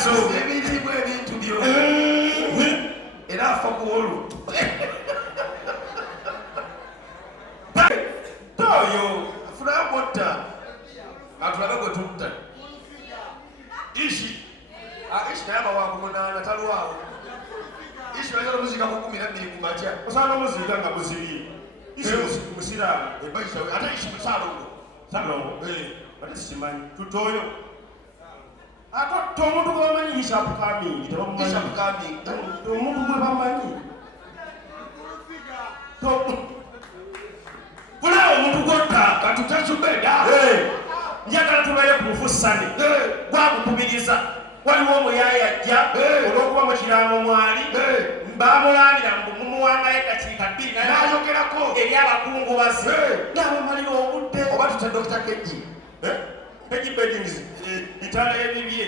so ebirimu ebintu byo era afa kuwolu toyo afunayo motta atulabe gwe tutta ishi naye abawangu munaana talwawo ishi bayagala omuzika ku 12 ku makya osanga omuzika nga guzibye musiraamu ebayisawe ate ishi musalongo salongo ate sikimanyi tutoyo ate omuntu gwe bamanyi Bishop Qkamber tebamumanyi omuntu gwe bamanyi fulaawo omuntu gwotta katutazubeda njagala tubeere ku bufussane gwakukubiriza waliwo omuyayajja olw'okuba mu kiraamo mwali baamulabira mumuwangayo eddakiika 2 nayogerako eri abakungubazi n'abamalira obudde oba tuta Dr. Keji Peggy Beddings bitala ebibye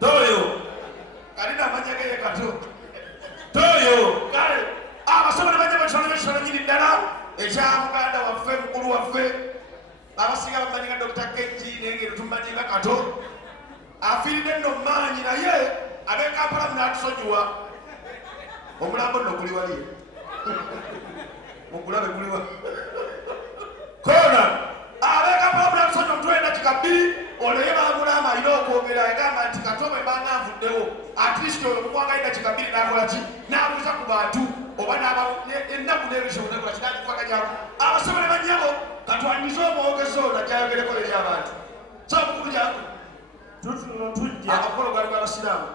toyo kalina amanyageye kato toyo kale abasobola bajja bakisolo nyini ddala ekya muganda waffe mukulu waffe abasinga bamanyiga Dr. Keji nengeri tumanyiga kato afiiridde nno maanyi naye ab'Ekampala munatusonyiwa omulambo nno guli wali mugulabe guliwa kona ab'Ekampala munatusonyiwa omutwe eddakiika 2 ono ye bamulama alina okwogera agamba nti kato bwe mbanga nvuddewo atleast ono mukwanga eddakiika 2 n'akola ki n'abuuza ku bantu oba ennaku n'ebishobonakola kinakikwaganyaku abasobole banyabo katwandize omwogezi ono ajjayogereko eri abantu so omukulu gyaku akakolo gwali gw'abasiraamu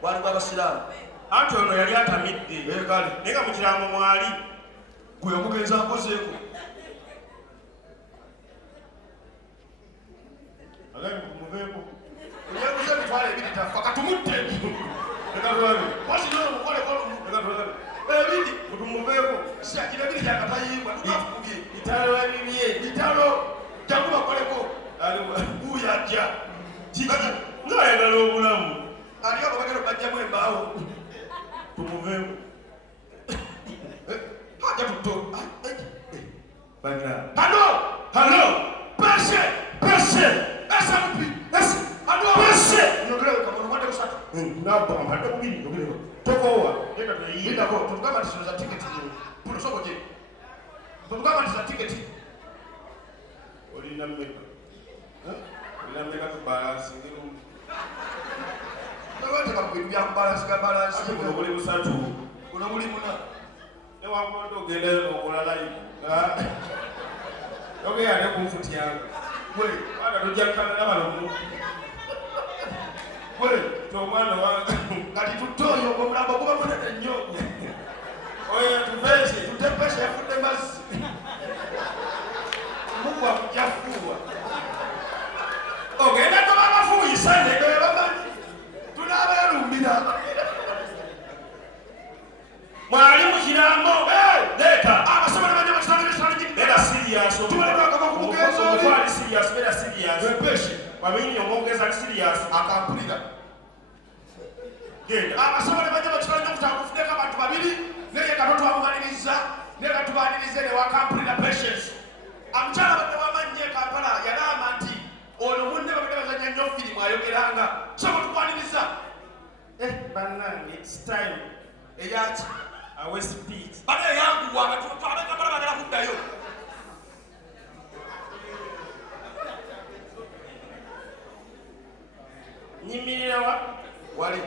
gwali gw'abasiraamu anti ono yali atamidde kale naye nga mu kiraamo mwali gwe omugenzi akozeeko muveeko eyeguze emitwalo 2 tafa katumutte wasina omukoleko lumu ebindi mutumuveeko kino ebiri gyakatayimbwa tukakubye bitalo ebibye bitalo jakubakoleko buyajja ngaayagala obulamu aliyo abagero bajjamu embaawo tumuveeko ajja tutto hano pese esamupi pese nyogerewe kamono mwade kusatu nabampadde bubiri tokowa yindako tutugamba nti zino za tiketi puno soboje tutugamba nti za tiketi olina mmeka tubalansingiru tewateka ku bintu byakubalansiga balansi buno buli busatu buno buli muna newankubadde ogendayo nokolalayo ogeyane kunfutyanga gwe ana tojakkanana balomu gwe tomwana wange kati tutoyo omulambo guba munene nnyo oyo tupese tutepesha yafudde mazzi mugwa kujafuuwa ogenda toba bafuuyisane bamanyi tunaabeerumbira mwali mu kirambo leeta abasobola bajja bera sirias omutwali sirias bera sirias epeshe wamenyi omwogeza sirias akampulira genda abasobola bajja bakitwalina okutakufuddeko abantu babiri naye kato twamumaliriza naye katubalirize ne wakampulira patience amukyala badde wamanyi Kampala yalama nti ono munne babadde bazanya nnyo firimu ayogeranga sobo tukwaniriza bannange its time eyaki awe speed bade yanguwa abekampala bagala kuddayo nyimirira wa wali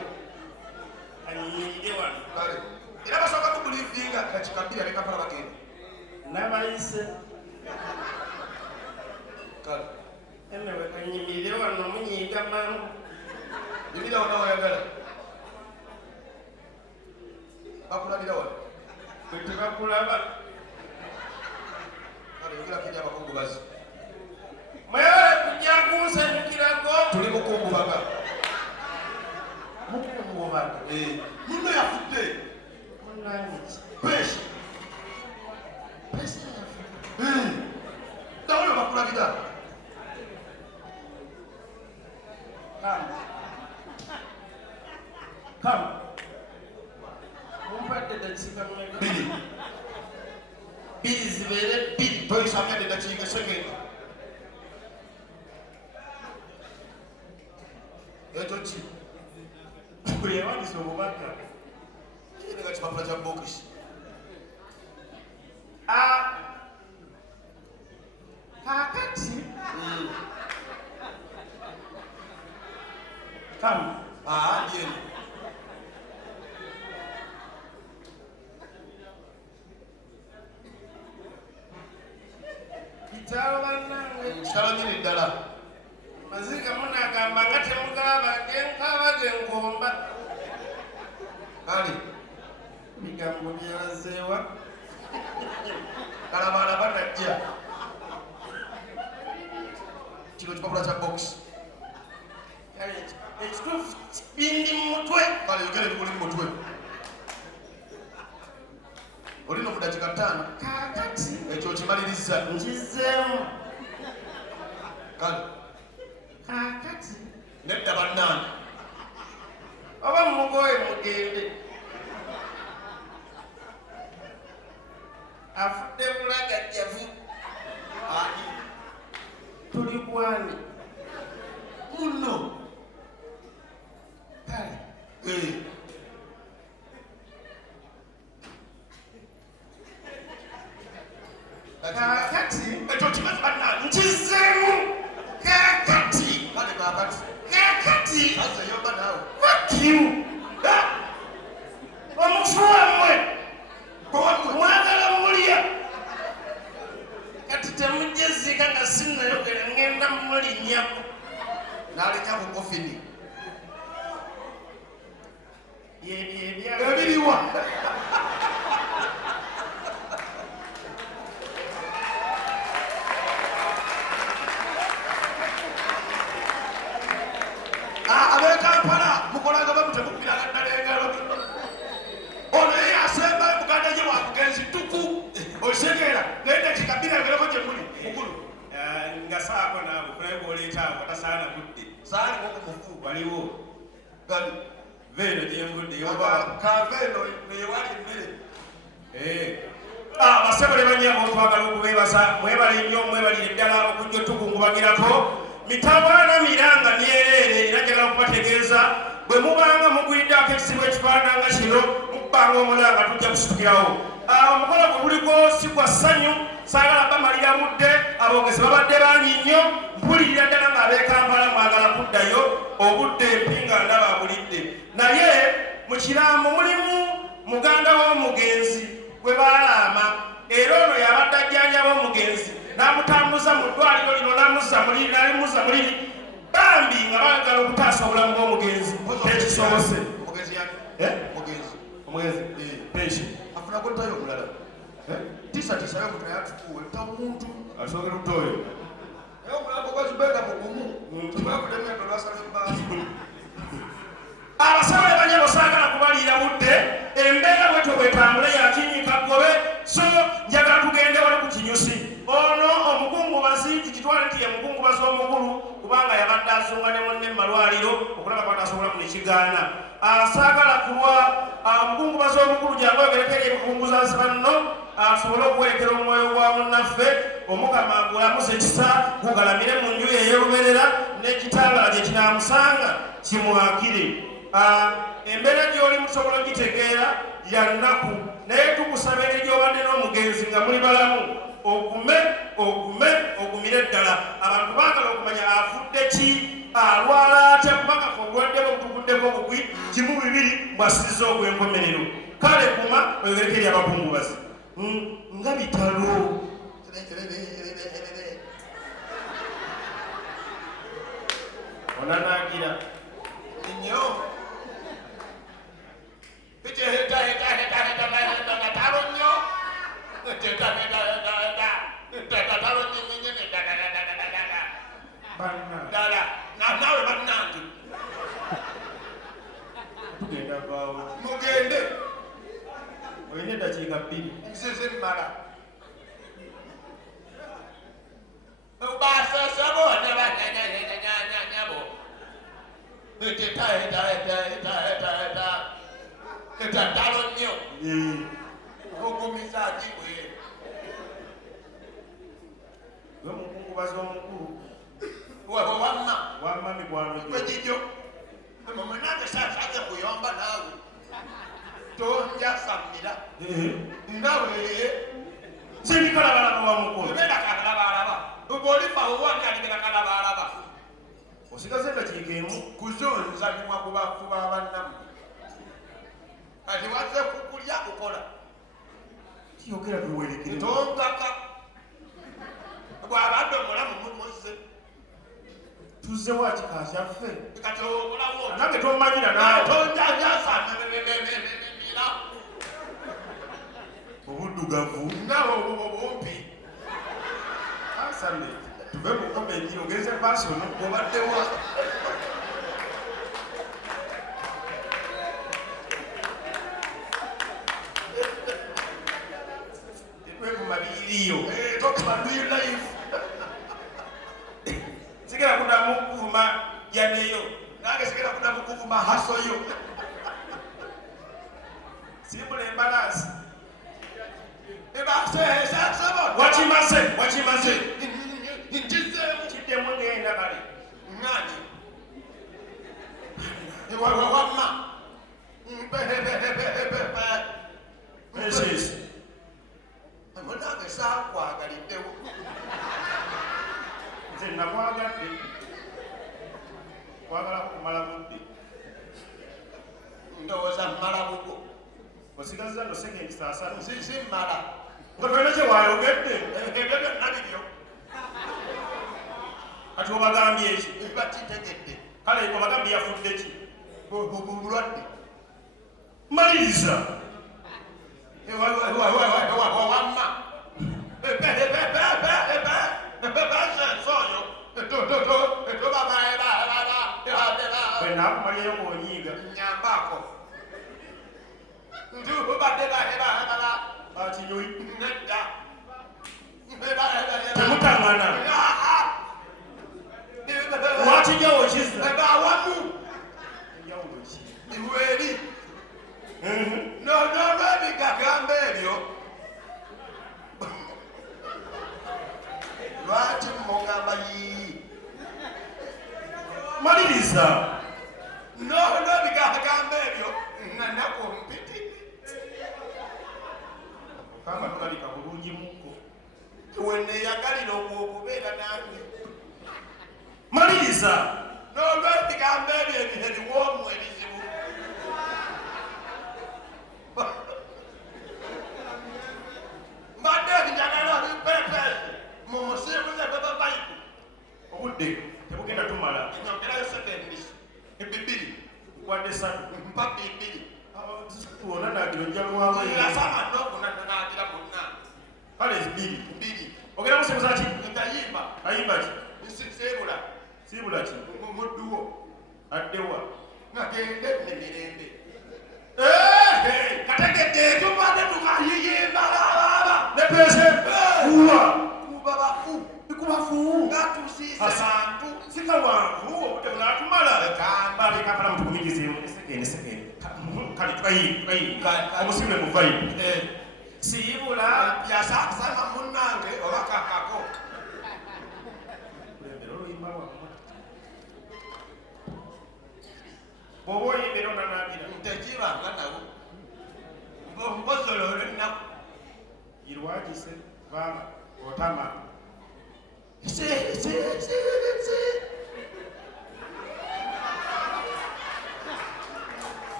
anyimirire wano kale era basooka kubulivinga kakikabiri abekampala bagenda nabayise kale emewe kanyimirire wano munyiga mangu bibira wona wayagala bakulabira wano bwetebakulaba kale yogera kiri abakungubazi mwewale kujja kunsanyukirako tuli mukungubaga mukungubaga muno yafudde munange peshe dawulo bakulabira Come. Mumpadde dakiika mmeka? Bbiri zibeere bbiri. toyisamya eddakiika esengenda ekyo ki buli yawandiisa obubaka nga kipapula kya bokisi kakati kamu yeno kitalo bannange kitalo nyini ddala maziga munagamba nga temugaba genkaba genkomba kale bigambo byalazeewa kalabaana banajja kino kipapula kya bokisi ekituufu bindi mu mutwe kale yogere bikuli mu mutwe olina mu dakika 5 kakati ekyo kimaliriza nkizeemu kale kakati nedda bannange oba mumugoye mugende afudde bulagajjavu tuli kwani muno kale kakati ekyo kimazi bannange nkizeemu kakati kale kakati kakati azeyomba naawe vakiu omufu wammwe mwagala mulya kati temujezika nga sinnayogera ngenda mulinnya n'alinya ku kofini byebyo ebiriwa ab'Ekampala mukolanga bamute mukubiranga ddala engalo ono ye yasembayo muganda ye wa mugenzi tuku okisegeera naye dakika 2 agereko gye muli mukulu nga saako naawe kulabe bw'oleetaawo katasaana budde saali wokumufu waliwo gali veeno gyenvudde kaveeno neyewali emmere basebole banyama otwagala okubeebaza mwebale nnyo mwebalire ddala okujja otugungubagirako mitawaana miranga myereere era njagala okubategeeza bwe mubanga mugwiddako ekisibo ekifaananga kino mubbanga omulanga tujja kusitukirawo omukolo gwe guliko si gwa ssanyu saagala bamalira mudde abongezi babadde bangi nnyo mpulirira ddala ng'ab'Ekampala mwagala kuddayo obudde empinga ndaba bulidde naye mu kirambo mulimu muganda w'omugenzi gwe baalaama era ono yabadde ajjanjaba omugenzi n'amutambuza mu ddwaliro lino n'amuzza muliri n'alimuza muliri bambi nga baagala okutaasa obulamu bw'omugenzi tekisobose omugenzi pensi afuna kuttayo omulala tisatisayo omuntu yatukuwe tamuntu asookera otutoyo naye omulala gogwakibeera mugumu tibakudemendo lwasala ebbaasi abasabale banyabo saagala kubaliira budde embeera bwetyo bwetambule yakinyiika gobe so njagala tugende wali ku kinyusi ono omukungubazi tikitwale nti ye mukungubazi omukulu kubanga yabadde asonga ne munne malwaliro okulaba kwatasobola mu nekigaana asaagala kulwa omukungubazi omukulu gyangoyogerekeri ebikunguzazi banno asobole okuwerekera omwoyo gwa munnaffe omukama agulamuza ekisa gugalamire mu nju ye eyeruberera n'ekitangala gye kinaamusanga kimwakire embeera gy'oli musobola ogitegeera ya nnaku naye tukusaba eri gy'obadde n'omugenzi nga muli balamu ogumire ddala abantu baagala okumanya afudde ki alwala atya kubanga fe obulwaddeko butuguddeko bugwi kimu 2 bwasizza ogw'enkomerero kale kuma oyogereko eri abakungubazi nga bitalo onanagira nnyo talo nnyo ddala nawe bannange tugenda vaawo mugende olina eddakiika 2 nzize mmala basasabone banyanyanyanyanyabo talo nnyo ogumizaaki bwe gwe mukungubazi omukulu wamma wamma mikwano gwe gijjo mama nage sasa kuyomba nawe tonja samira nawe sindikala bala wa mukulu benda kala bala uboli fa uwani alikala kala bala osigaze bakigemu kuzunza ni mwakuba kuba abannamu kati waze kukulya ukola kiyogera tuwerekere tonkaka bwabadde omulamu mumuze tuze waki kasyaffe kati omulawo nange tomanyira nawe tonjajasa obuddugavu nawe obumpi asande tuve mu komenti ogeze passion obaddewa tekwekumaliriyo tokumaliriyo life sigera kudamu kuvuma yaneyo nange sigera kudamu kuvuma hasoyo simbula embalansi wakimase nkizeemu kiddemu ngenda bale ngani wamma esesi munange saakwagaliddewo nze nakwagadde kwagala kumala budde ndowooza mmala bugo osigaza no sekendi saasano simmala nga tolina kye wayogedde ebyo byonna bibyo kati obagambye eki bakitegedde kale obagambye yafudde ki bulwadde maliriza wamma basensoyo bwenakumalirayo ngonyiiga nyambako ndubadde bakinywi nedda temutangana lwakijjawo kiza awamu enjawulo ki iweri n'olw'ebigagamba ebyo lwaki mugamba yiyi maliriza n'olw'ebigagamba ebyo nanaku mpiti kamba tulabika bulungi mukko weneeyagalira okubeera nange maliriza n'olw'ebigambo ebyo ebihe biwoomu ebizibu mbadde ebijagala bipepeesi mu musiibuze bebabayibu obudde tebugenda tumala nyongerayo sekendisi ebibiri kwadde satu mpa bibiri wona nagira ojja lwawe irasama n'okunanagira munna kale ezibiri mbiri ogenda musibuza ki ngayimba ayimba ki seebula siibula ki mudduwo addewa ngagende nemirembe kategedde tubadde tukayiyimba bababa nepese kuwa kuba bafu ikubafu nga tusiise bantu sika wangu obudde bunatumala kampala mutukumikizeemu esekende kale tukayi omusibe muvayibu siibula yasakusama munnange olakakako kulembera oluyimba lwammwe bw'oba oyimbera onanagira tekibanga nabo mbozolola ennaku irwagise bama otama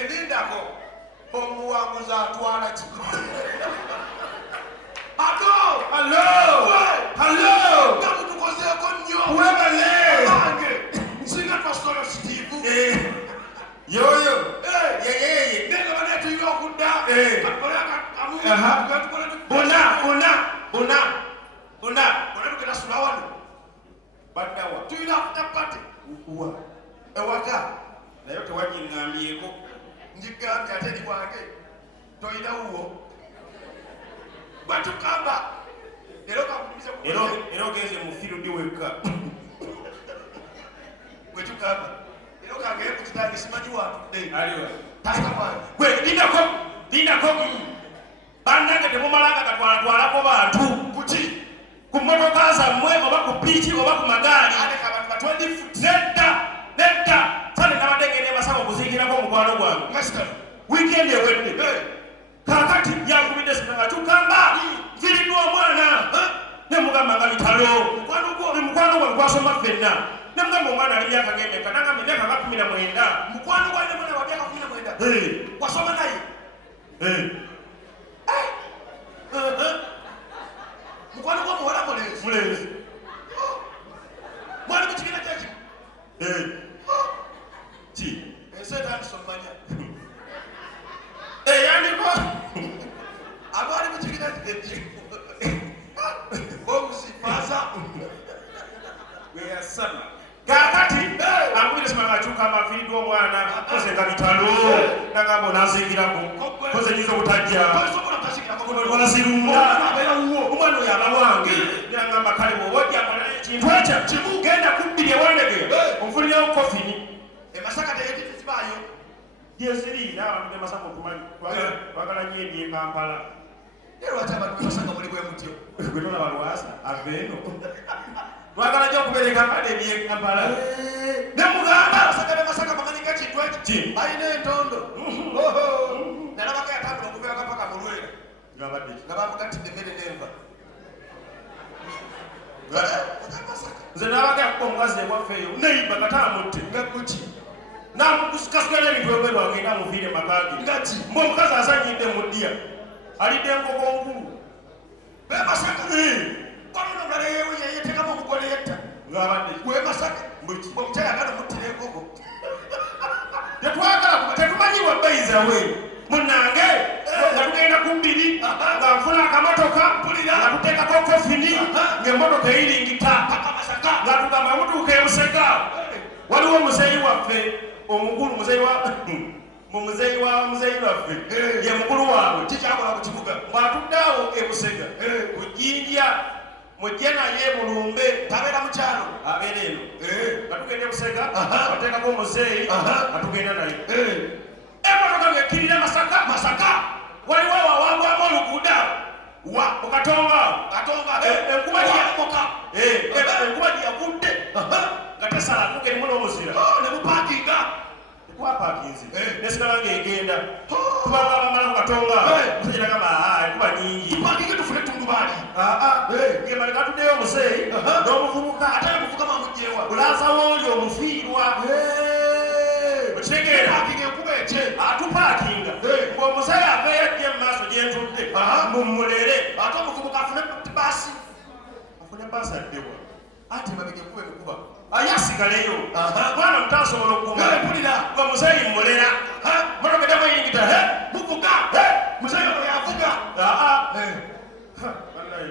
erindako omuwanguzi atwala ki gamutukozeeko nnyo ange singa twasitolo sitiivu yoyo nenga baneetuyina okudda bonna tugenda sula wano baddawa tuyina kutapate ukuwa ewaka naye tewagiŋŋambyeko njigambye ate eri wange toyina uwo batu Qkamber era ogenze mu field wekka bwetu Qkamber era kagere ku kitange simanyi watudde aliwa tasakwani gwe lindako bannange temumalanga gatwalatwalako bantu kuki ku mmotoka zammwe oba ku piiki oba ku magaali aleka abantu ba 20 foot nedda sane nabadde ngende basaba okuziikirako omukwano gwange master wiikendi ewedde kakati yankubidde sinanga Qkamber nfiiriddwa omwana nemugamba nga bitalo mukwano gwange gwasoma ffenna nemugamba omwana ali myaka gemeka nagamba emyaka nga 19 mukwano gwange mwana wa myaka 19 wasoma naye mukwano gwa muwala mulenzi mwali mu kibiina kyaki ki ensetandisa omumanya yandiko abaali mu kibiina omusifaza weyasama kakati ankubire simanga Qkamber afiiriddwa omwana koze nga bitalo nagamba onanzingirako koze nyiza obutajja olasirunda omwana oyo aba wange nagamba kale bwoba ojjakola ekintu ekyo genda kubbiri ewandege onfunirawo kofini emasaka teyetizibaayo gyeziri n'abantu bemasaka otumanyi twagala nyo eby'e Kampala lwaki abantu bemasaka muli bwe mutyo gwe tolaba lwasa aveeno twagala nyo okubereka mpala eby'e Kampala nemugamba abasaka bemasaka bamanyika ekintu ekyo balina entondo nalabako yatambula okubeera kapaka mu Lwera nga bamugattidde emmere n'enva nze nabagayako omukazi ewafeeyo neyiba katamutte nga kuki namukusikasukana ebintu ebweru agenda amuviire makage ngaki mbe omukazi asanyidde mu ddya alidde enkoko nkulu bemasaka wamuna omulala yeyeteekamu omugole yetta ng'abadde wemasaka omukyala agala omuttira enkoko tetwagala tetumanyibwa bayizawe munange nga tugenda ku mbiri nga nfuna akamotoka nga tuteekako kofini ng'emmotoka eyiringita nga tugamba mutuuka emusega waliwo omuzeeyi waffe omukulu muzeeyi waffe ye mukulu waabwe kikyakola ku kibuga bw'atuddeawo ebusega ku jjinja mujje naye mulumbe tabeera mu kyalo abeera eno nga tugenda ebusega ateekako omuzeeyi nga tugenda naye emotoka ng'ekkirira masaka waliwo wawangwamu oluguudo wa mukatonga enkuba gyeyagudde nga tesalako ngerimu n'omuzira nemupakinga twapakinze nesigala ng'egenda tubanga bamala ku katonga musajja nagamba enkuba nyingi tupakinge tufune tundubaali ngemaleka atuddeyo omuzeeyi n'omuvubuka ate muvuga mamugyewa bulazawo oli omufiirwa okitegeera enkuba ekye atupakinga ng'omuzeeyi aveeyo ajja mu maaso gyentudde mumulere ate omuvubuka afune baasi addewa ate mabega enkuba emikuba ayasigaleyo mwana mutasobola okumpulira omuzeeyi mulera motoka edamuyiringita muvuga muzeeyi ono yavuga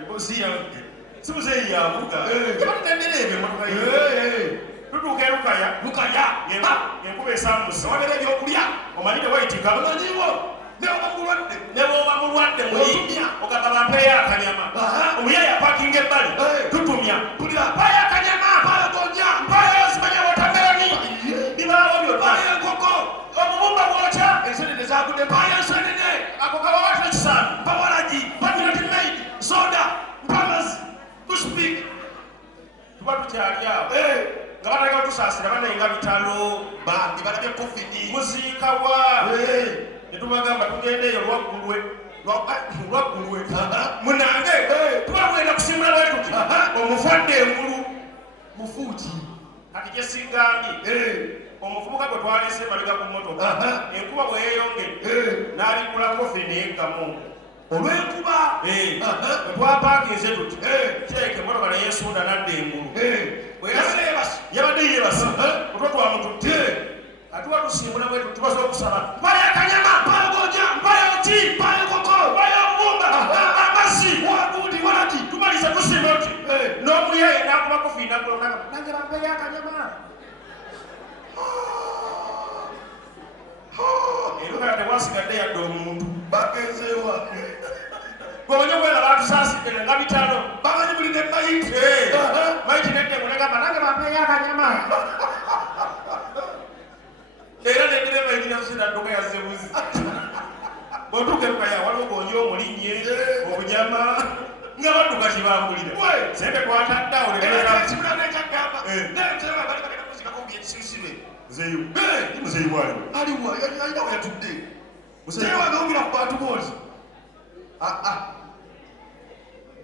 mbuzi yange si muzeeyi yavuga ebatunendera ebyo emotoka tutuuka lukaya enkuba esambusa wabera ebyokulya omanyire wayitika omanyiwo nebwoba mulwadde muli ogamba bampeeyo akanyama omuyayi apakinga ebbali tutumya mpayo akanyama mpayo zimanya wotameroni bibaawo byonna enkoko omubumba bwokya ensenene zagudde mpayo ensenene ako kabawatula ekisaani mpawalagi mpamiratinmaid soda mpamazi tuspik tuba tukyali awo nga bataka tusaasira banayinga bitalo bambi balabye kofini muziikawa netubagamba tugendeeyo lwaggulwe munange tuba tugenda kusimbula bwetuti omufadde engulu mufuuki kati gyesigambye omuvubuka gwe twalese maliga ku mmotoka enkuba bwe yeeyongedde n'abikula kofi neyeggamu olw'enkuba bwetwapakinze tuti kirabika emmotoka neyeesunda nadda engulu yabadde yeebasa otwo twamututte atuba tusimbula bwetu tubaza okusaba mpayo akanyama mpayo goja mpayo ki mpayo koko mpayo obubumba amazzi wagundi walaki tumalisa tusimba oti n'omuyaye nakuba kofi nagulonanga nange bampeyo akanyama erukala tewasigadde yadde omuntu bagenzewa Gonyo wela bantu sasi kene ngabitano. bamanyi buli ne mayiti Maiti nende kulega banange bampe yakanyama. Era ne direva ingine usina nduka ya zebuzi. Botuke kaya waliwo gonyo omulinye obunyama nga baduka kibambulira. Sembe kwatadda olera kimuna nekagamba nenzewa bali bagenda kuzika kumbi ekisisibe zeyu. Ni muzeyu wali. aliwa yalina weyatudde muzeeyi wange ogira ku bantu boozi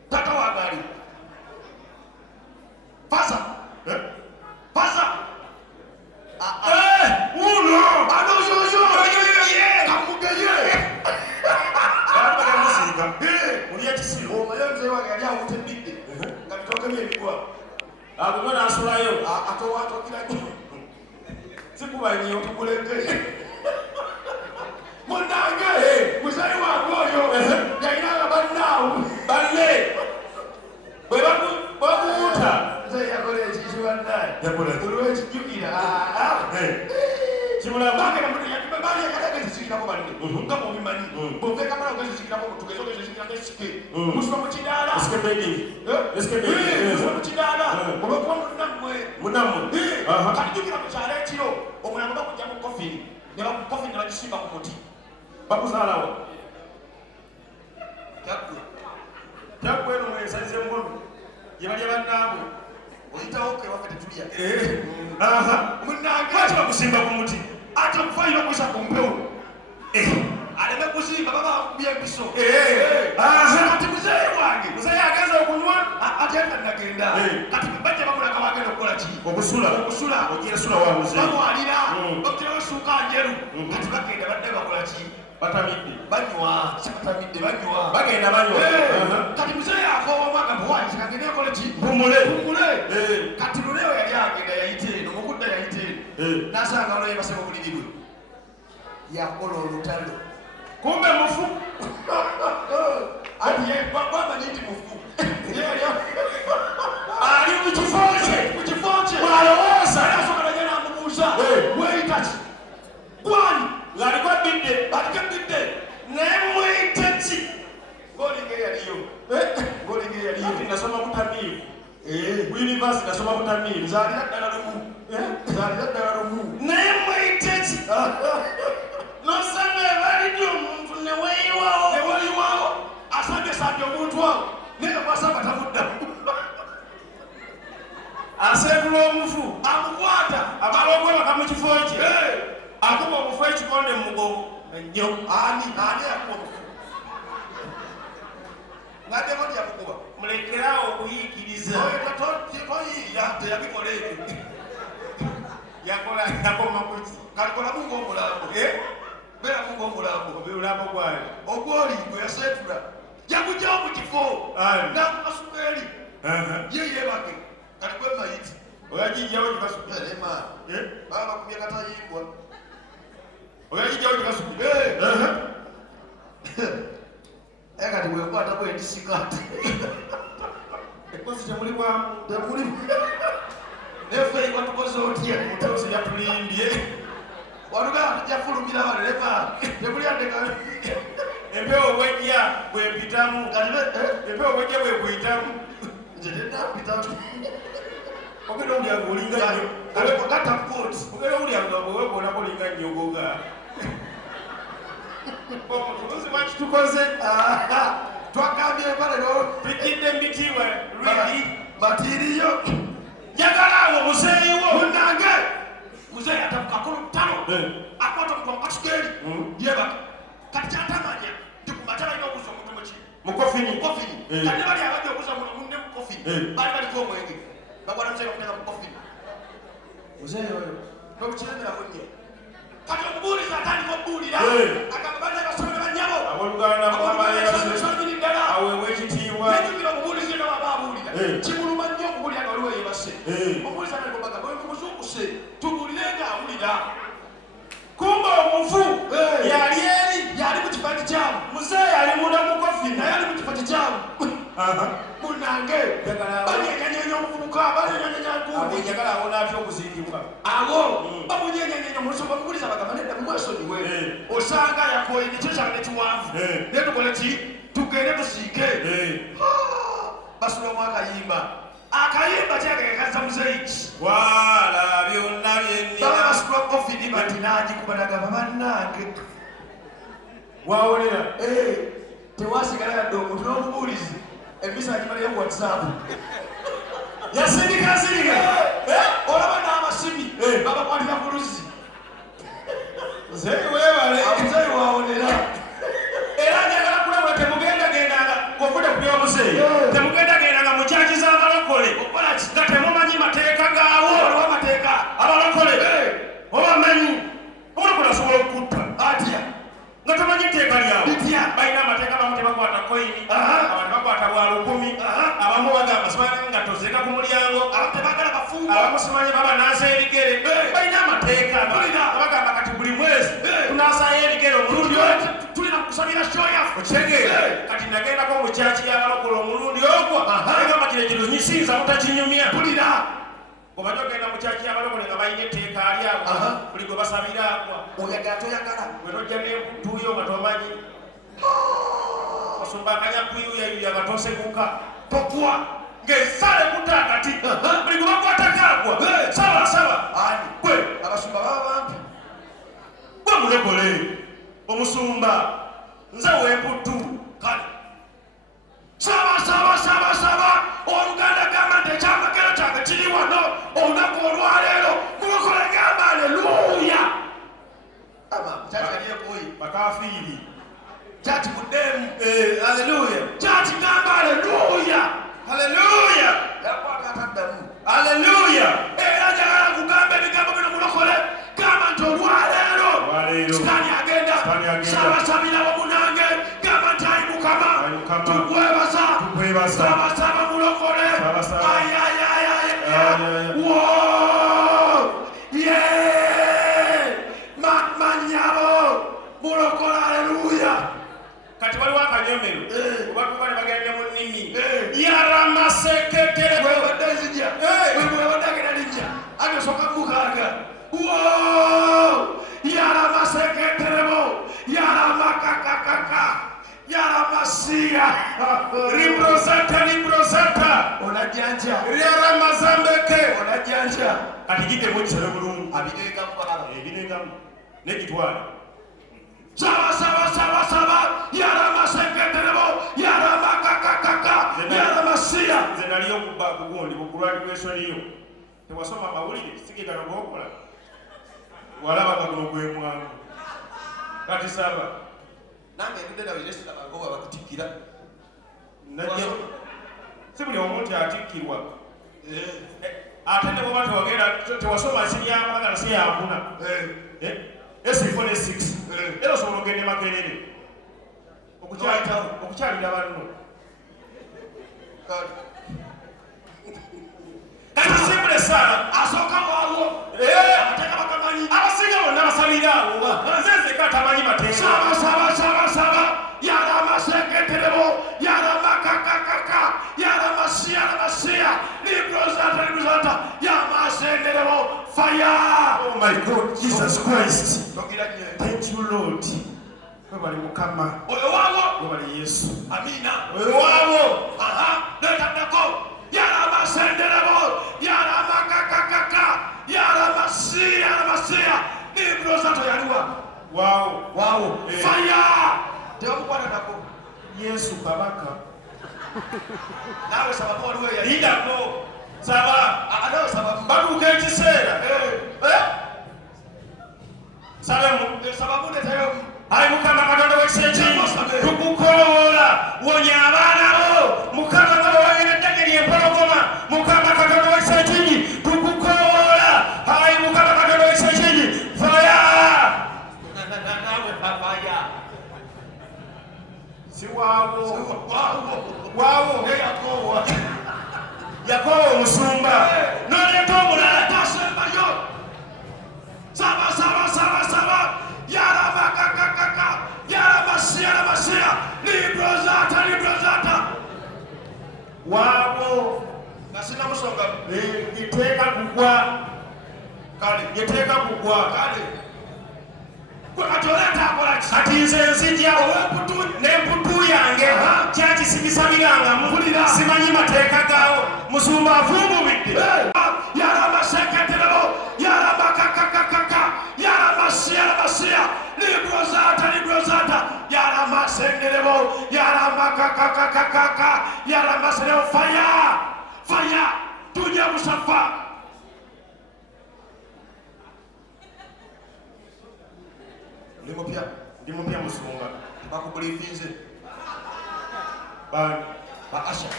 tata wange ali pasa uno ano yoyo kamugeye babaga muzinga muliya kisiro omaye muzeeyi wange yali awutembidde nga bitooke byebigwa agumo nasulayo atowatokira kino sikubanyi tukulengeye munange muzeeyi wange oyo yalinaga bannaawo balle bwe bakuwuta muzeeyi yakola ekiki bannaye yakola olwekijjukira baliakatagezisiikirako banne nga mubimanyi bovekamala ogezisiikirako tugeze ogezisiikirako esike musiba mukidaala musiba mukidaala olwokuba munammwe kati jjukira mukyalo ekiro omulyango bakujja mu kofini ne bagisimba ku muti bakuzaalawo kyaggwe eno mwesalize mulu yebalya bannaabwe oyitawo ke waffe tetulya munange ati bakusimba ku muti ate okufayira okuyisa ku mpewo aleme kuzimba baba bakubya empiso kati muzeeyi wange muzeeyi ageza okunywa ate nagenda kati bajja bamulaga bagenda okukola ki okusula ogira sula wa muzeeyi bamwalira bakutirawo essuuka njeru kati bagenda badde bakola ki batamidde banywa sikatamidde banywa bagenda banywa kati muzeeyi akoowa omwaka muwanyi kagende ekole ki mpumule kati luleewo yali agenda yayite eno mukudda yayite eno nasanga olwo yebase mu buliri bwe yakola olutalo kumbe mufu ati bamanyi nti mufu ali mu kifo kye mwalowooza nasooka naye namubuuza weyitaki gwani ng'aliko bbidde naye mweyita ki ng'olinga eyaliyo ati nasoma butamiivu university nasoma butamiivu nzalira ddala lumu naye mweyita ki nosanga ebalidde omuntu neweyiwawo asambye omuntu awo naye mwasanga tamuddamu aseetula omufu amukwata amala okwebaka mu kifo kye akuba omufu ekikonde mu mugongo ennyo ani akuba omufu ngaddeko nti yamukuba mulekerawo okuyiikiriza toyiiya teyabikola ebyo yakoma kuki kalikolamu ng'omulambo beramu ng'omulambo obiulamu gwali ogwoli gwe yaseetula yakugjawo mu kifo nakukasukeeri ye yebake kalikwe mayiti oyagijjawo gikasuke baba bakubye katayimbwa oyagijjawo gikasuke kati bwekwata bwendisikati ekozi temuli bwamu temuli nefeibwa tukoze otya mutozi yatulimbye watugamba tujafulumira balema temuli andeka empewo bwejja bwempitamu empewo bwejja bwekuyitamu nze tenapita ogenda olyanga olinga nnyo alekogata mukoti ogenda olyanga bwewebonako olinga nnyogoga omutukuzi wakitukoze twagambye embalero tujjidde mubitiibwa lwiri matiriyo njagala awo muzeeyiwo munange muzeeyi atamukako lutalo akwata omuntu wamukasukeeri yebaka kati kyatamanya nti kumata balina okuza omuntu muki mukofini kati bali abajja okuza munne mukofini bali baliko omwenge bagwana muzeeyi bakuteka mukofini muzeeyi oyo nobukiremeramu nnyo kati omubuuliza atandika obubuulira agamba banne basomere bannyabo aboluganda ddala aweebwa ekitiibwa nejjukira omubuulizi eno waba abuulira kimuluma nnyo okubuulira nga waliwo yebase omubuuliza nagobagamba oyo mumuzunguse tubuulire nga awulira kumba omufu yali mu kifo kikyamu muzeeyi ali munda mukofini naye ali mu kifo kikyamu nange banyenyanyenye omuvubuka banyenyanyenye gundi njagala awona atya okuziikibwa abo bamunyenyanyenye mulusoma mukuliza bagamba nedda mumwesonyiwe osanga yakoye nekyo kyanga nekiwanvu naye tukole ki tugende tusiike basulamu akayimba kyagekakaza muzeiki wala byonna byenina baba basula kofidi bati nagikubalaga babannange wawulira tewasigala yadde omuntu n'omubuulizi emisa agimalayo ku whatsapp yasindika olaba n'amasimi babakwatira ku luzzi zeyi weebale amuzeyi wawonera era njagala kulabula temugendagendanga ovude ku byobuzeeyi temugendagendanga mu kyaki z'abalokole nga temumanyi mateeka gaawo amateeka abalokole obamanyi omulokole asobola okutta atya nga tomanyi etteeka lyabwe balina amateeka abamu tebakwata koyini abantu bakwata bwa 10 abamu bagamba simanyi nga tozeka ku mulyango tebagala bafunga abamu simanyi babanaasa ebigere balina amateeka bagamba kati buli mwezi tunaasayo ebigere omulundi tulina kusabira shoyafu okitegeera kati nagendako mu kyaki y'abalokole omulundi ogwo agamba kino kino nyisinza mutakinyumya tulina omanyi ogenda mu kyaki y'abalokole nga balina etteeka alyagwa buli gwe basabira agwa oyagala toyagala bwe tojja n'emputuyo nga tomanyi osumba akanyakuyuyayuya nga toseguka togwa ng'esale kutaakati buli gwe bakwatako agwa saba ani gwe abasumba baba bampi gwe mulokole omusumba nze w'emputtu kale saba oluganda gamba nti ekyamagero kyange kiri wano olunaku olwaleero mulokole gamba aleluuya kyakaliyekoyi bakafiiri kyati muddemu aleluya kyati gamba aleluuya aleluya yakwata ataddamu aleluya era njagala kugamba ebigambo bino mulokole gamba nti olwaleero sitaani agenda sabasabirawo munange gamba nti ayi mukama tukwebaza sabasaba mulokole manyabo mulokole aleluya kati waliwo akanyomero obatuba ne bagenda mu nnimi yaramaseketere webadde nzija webadde agenda lijja ate osoka mukaaga yaramaseketerebo yaramakakakaka yaramasiya librosata olajjanja yaramazambeke olajjanja kati giddemu ekisale bulungu abigegamu baba ebinegamu negitwale saba yaramaseketerebo yaramakakakaka yaramasiya nze naliyo kugundi bukulwalibwesoniyo tewasoma amawulire sigegano gokola walaba nga guno gwe mwangu kati saba nange ndudde nawe resita bangoba bakutikkira najja si buli omuntu atikkirwa ate ne bwoba tewasoma siryamagana siyakuna esifo ne 6 era osobola ogende makerere okukyalira banno kati simbule saala asooka waawo amateeka bagamanyi abasinga bonna basabira awo nze nzeka atamanyi mateeka saba yaramaseketerebo yaramakakakaka yaramasiya librozata yamasenderebo fire. Oh my God, Jesus Christ. Thank you Lord. Webali mukama oyo waawo webali Yesu amina oyo waawo letaddako yaramasenderebo yaramakakakaka yaramasiya librozata yaliwa waawo fire tebamukwata nako Yesu kabaka nawe sababu waliwo lidako saba nawe sababu batuuka ekiseera sabemu sababu netayemu ayi mukama katonda w'ekiseki tukukoola wonya abaana bo mukama nga bwewagenda eddagiri empologoma mukama katonda w'ekiseki tukukoola ayi mukama katonda w'ekiseki faya nawe faya si waawo yakoowa omusumba n'oleeta omulala tasembayo saba yaramakakakaka yaramasiya librozata waawo Giteeka kugwa. Kale. Giteeka kugwa. Kale. Kati nze nzija n'emputu yange kyakisibisabiranga simanyi mateeka gaawo musumba avumbubidde yaramaseketerero yaramakakakakaka yaramasiya ligrozata yaramasenderero yaramakakakakaka yaramaserero faya tujja musafa. Ndi mupya musumba bakubulifinze ba asha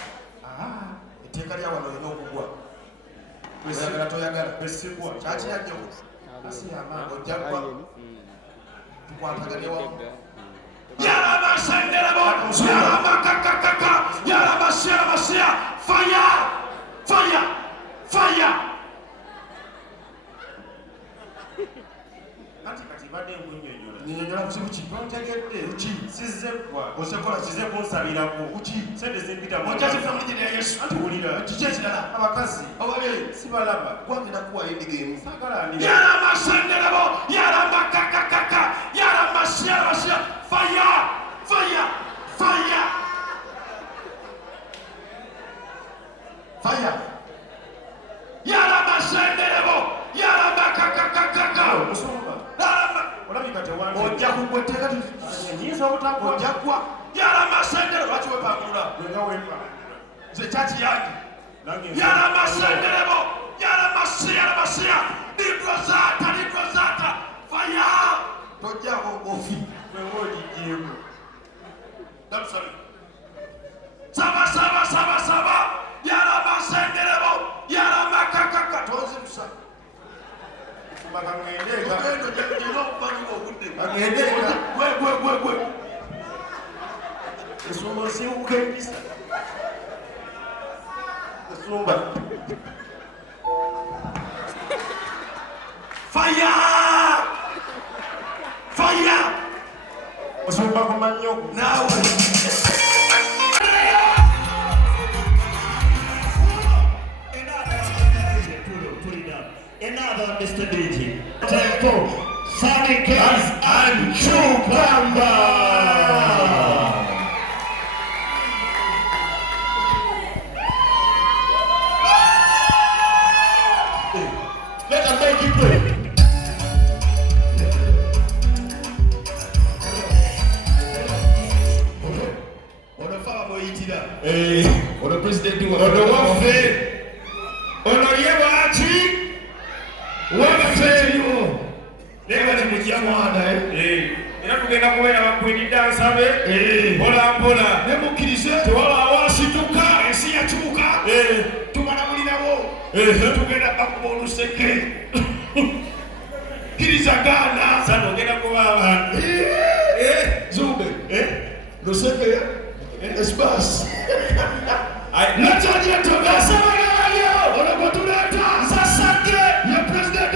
etteeka lya wano olina okugwa oyagala toyagala besigwa kyaki yajjawo ojjagwa tukwatagane wamu yaramasenderebo yaramakakakaka yaramasiya faya kati badde nnyonnyola buzibu ki nontegedde ki sizeggwa osekola kize kunsabirako ki sente zimpita ojazifa mu linnya lya Yesu anti wulira kiki ekirala abakazi obale sibalaba gwagenda kuwayo endiga emu sagala ndi yaramasenderebo yaramakakakaka yaramasiya faya yaramasenderebo yaramakakakaka musumba olabika tewandi ojja kugwetteeka nyinza obutakwa ojjagwa yaramasenderebo lwaki wepangulula wenga wempangula nze kyaki yange nange yaramasenderebo yaramasiya ligrozata faya tojjako ofi wenga ogigyemu damusabe saba yaramasenderebo yaramakakaka tonzirusa bakangendeeka ogenda okumanyiwa obudde agendeeka gwe esumba nsibuka empisa esumba faya musumba kumanyo naawe Another Mr. DJ. Time for Surney Keiz and Qkamber. Let us make it play. onofaba muyitira Ono president ono waffe ono ye bwaki waffe nebati mukyamwana era tugenda kubeera bakwinidde nsabe mpolampola nemukkirize tewaba wasituka ensi yakyuka tumala mulinawo tugenda bakuba oluseke kkiriza gaana sana ogenda kuba abantu zumbe luseke espas nakyajetogasabalaayo ologotuleta sasake ye president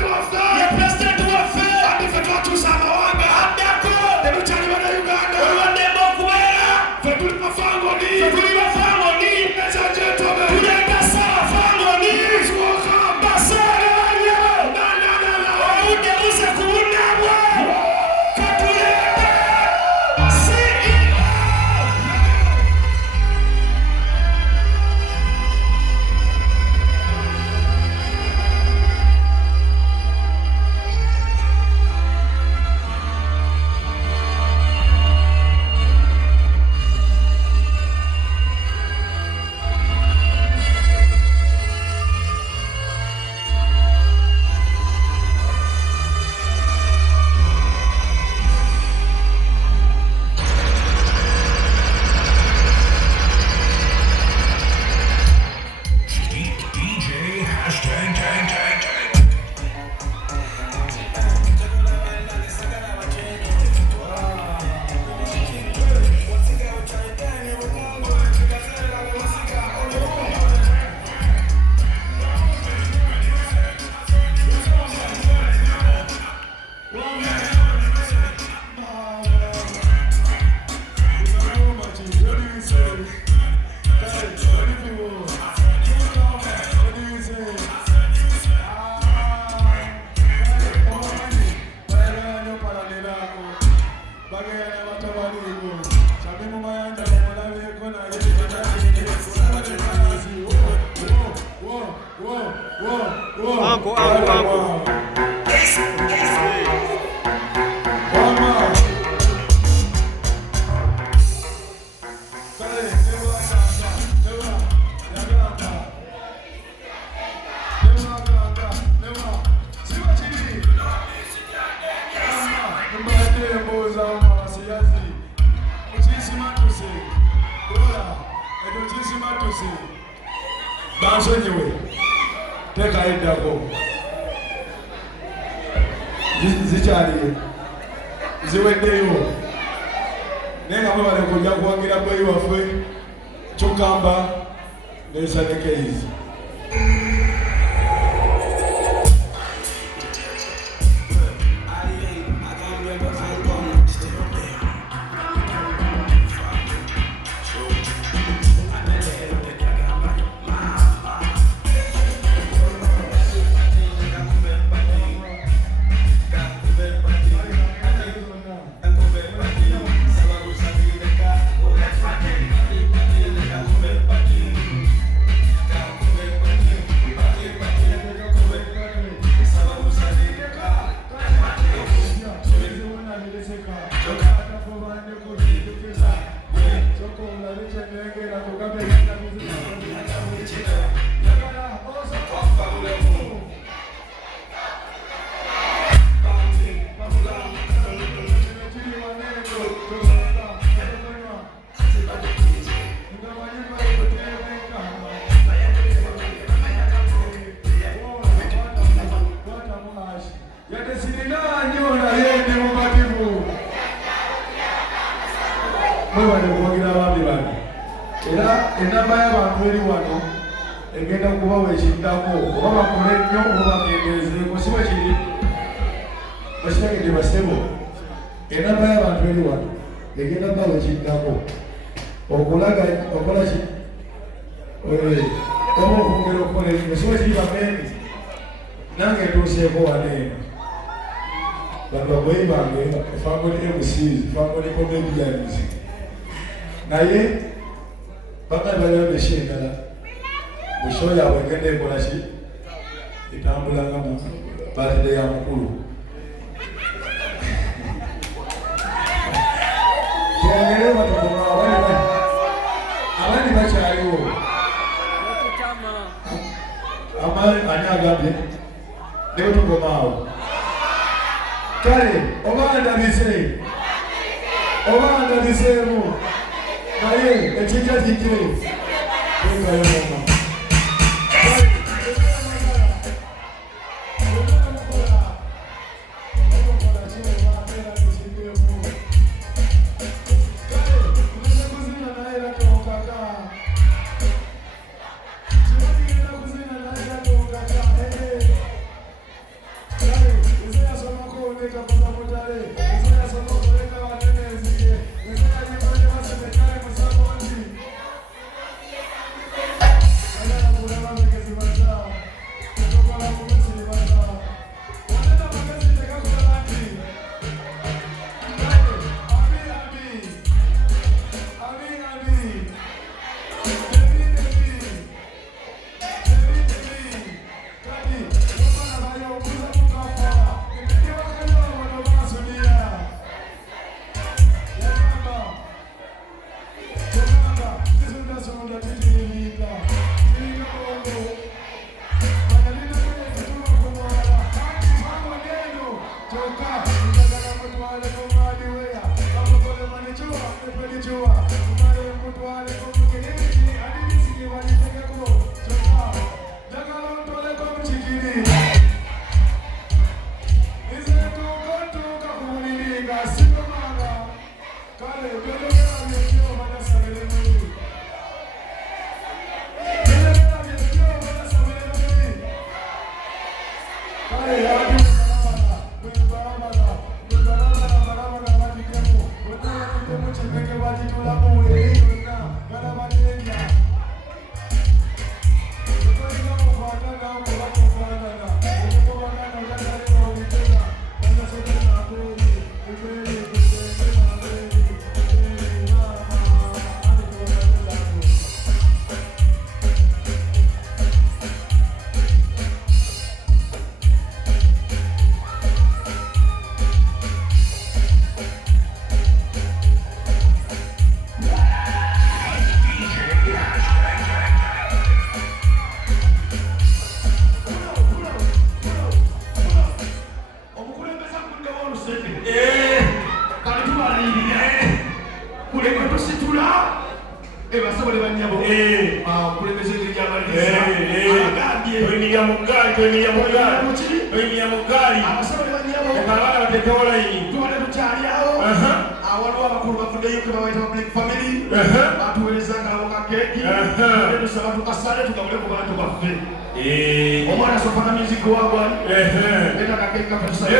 waffe ati fe twatuusa amawanga addako tetukyali bana uganda olwaddemba okubeera fe tuli bafangoni ekyajetoga tuleta sabafangoni basaalayo obudde buze ku bunnabwe katulete CEO Ejo kisima tusi. Bansonyewe. Teka eddako. Zikyali. Ziweddeyo. Naye nga bwe bali kujja kuwagira bweyi waffe Qkamber ne Surney Keiz. Enamba y'abantu eri wano egenda kubawa ekiddako oba bakole nnyo oba bagenderezeeko si bwe kiri bakitegedde basebo. Enamba y'abantu eri wano egenda kubawa ekiddako okulaga okola ki oba okwongera okukola ennyo si bwe kiri bamenyi nange ntuuseeko waneeno bano bagweyi bange family MCs family comedians naye bakali bali beshendala musho yawe ngende ekola ki etambula nga batide ya mukulu kyagere batukoma abandi bakyaliwo amali ani agambye ne tukomaawo kale oba ndabiseemu naye ekijja kijje ekayomoma basabole banyabo kulembeze ng'ejamaliriza abagambye oyimira mu ggaali abasabole banyabo abaana bateekewo layini tubadde tukyali awo waliwo abakulu bavuddeyo ke babayita public family batuweereza ngabo ka keeki tusaba tukasale tugabule ku bantu baffe omwana sofa na music wagwani eta kakeeki kafe tusale